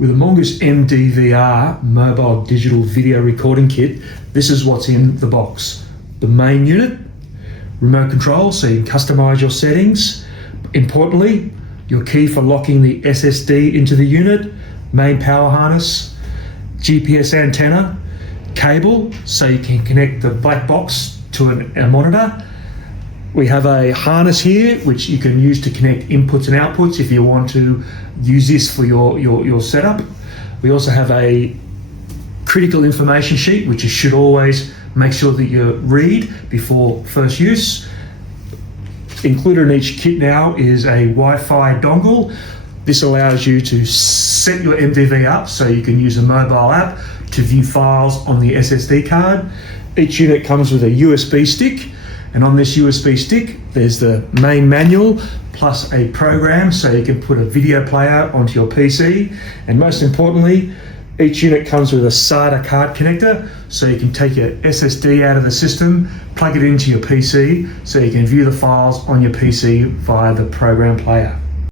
With a Mongoose Mdvr mobile digital video recording kit, this is what's in the box. The main unit, remote control so you can customize your settings. Importantly, your key for locking the SSD into the unit, main power harness, GPS antenna, cable so you can connect the black box to a monitor. We have a harness here which you can use to connect inputs and outputs if you want to use this for your setup. We also have a critical information sheet which you should always make sure that you read before first use. Included in each kit now is a Wi-Fi dongle. This allows you to set your Mdvr up so you can use a mobile app to view files on the SSD card. Each unit comes with a USB stick, and on this USB stick there's the main manual plus a program so you can put a video player onto your PC. And most importantly, each unit comes with a SATA card connector so you can take your SSD out of the system, plug it into your PC so you can view the files on your PC via the program player.